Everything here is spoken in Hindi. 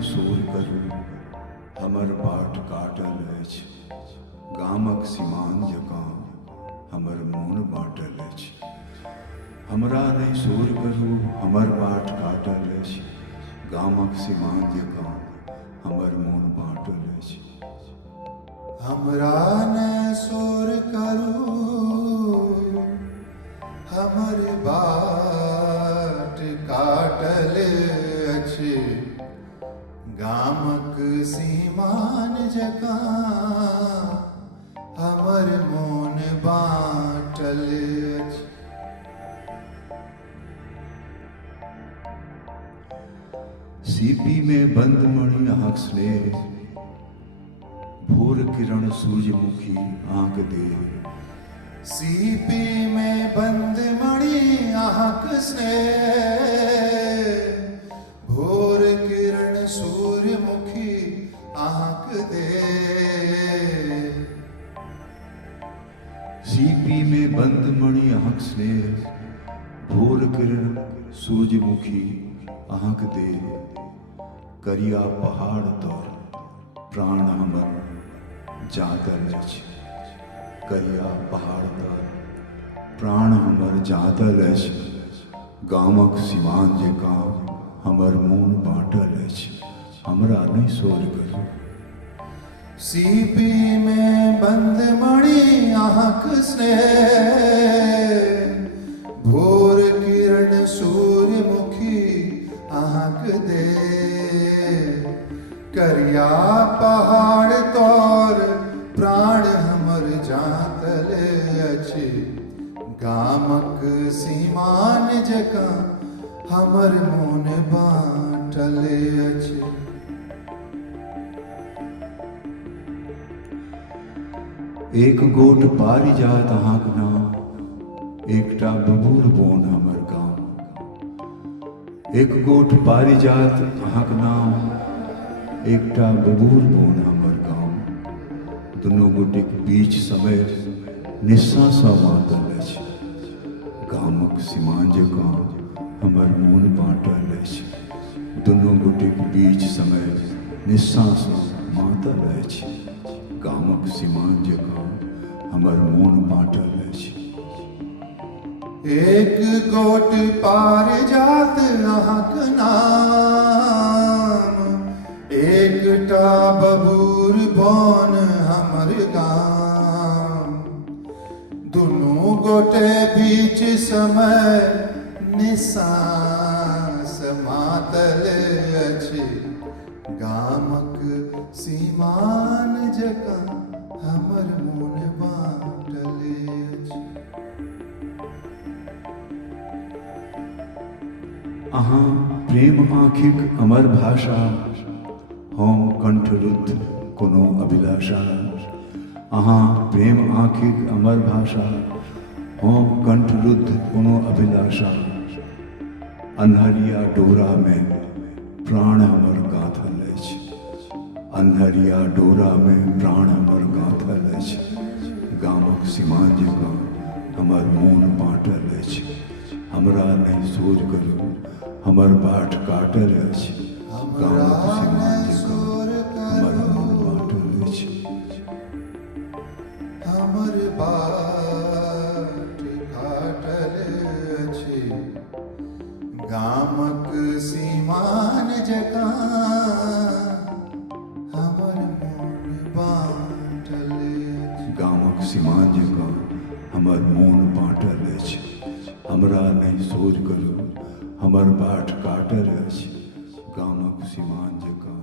नहीं सोर करू हमर बाट काटल अछि, गामक सीमान जकाँ हमर मोन बाँटल अछि। हमरा नहीं सोर करू हमर बाट काटल अछि, गामक सीमान जकाँ हमर मोन बाँटल अछि। हमरा न सोर करू हमर बाट काटल अछि, गामक सीमान जकाँ हमर मोन बाँटल अछि। सीपी में बंद मणि आँख स्नेह, भोर किरण सूर्यमुखी आँख दे। सीपी में बंद मणि आँख स्नेह, भोर किरण सूर्यमुखी आँख दे। सीपी में बंद मणि आँख स्नेह, भोर किरण सूर्यमुखी आँख दे। करिया पहाड़ तर प्राण हमर जातल अछि, करिया पहाड़ तर प्राण हमर जातल अछि, गामक सीमान जकाँ हमर मोन बाँटल अछि। हमरा नहीं सोर करू। सीपी में बंद मणि आँख स्नेह, भोर किरण सूर्यमुखी आँख दे। करिया पहाड़ तोर प्राण हमर जातल अछि, गामक सीमान जकाँ हमर मोन बाँटल अछि। एक गोट पारिजात अहाँक नाम, एकटा बबूर बोन हमर गाँव। एक गोट पारिजात अहाँक नाम, एकटा बबूर बोन हमर गाँव। दुनू गोटेक बीच समय निस्सा सँ मातल अछि, गामक सीमान जकाँ हमर मोन बाँटल अछि। दुनू गोटेक बीच समय निस्सा सँ मातल अछि, गामक सीमान जकाँ हमर मोन बाँटल अछि। एक गोट पारिजात अहाँक नाम, एकटा बबूर बोन हमर गाम। दुनू गोटे बीच समय निसास मातल अछि, गामक सीमान जकाँ हमर मोन बाँटल अछि। अहाँ प्रेम आँखिक अमर भाषा, हम कंठरुद्ध कोनो अभिलाषा। अहाँ प्रेम आँखिक अमर भाषा, हम कंठरुद्ध कोनो अभिलाषा। अन्हरिया डोरा में प्राण हमर गाँथल अछि, अन्हरिया डोरा में प्राण हमर गाँथल अछि, गामक सीमान जकाँ हमर मोन बाँटल अछि। हमरा नहीं सोर करू हमर बाट काटल अछि, गामक सीमान जकाँ हमर मोन बाँटल अछि। हमर बाट काटल अछि, गामक सीमान जकाँ हमर मोन बाँटल अछि। गामक सीमान जकाँ हमर मोन बाँटल अछि। हमरा नहीं सोर करू हमर बाट काटल अछि, गामक सीमान जकाँ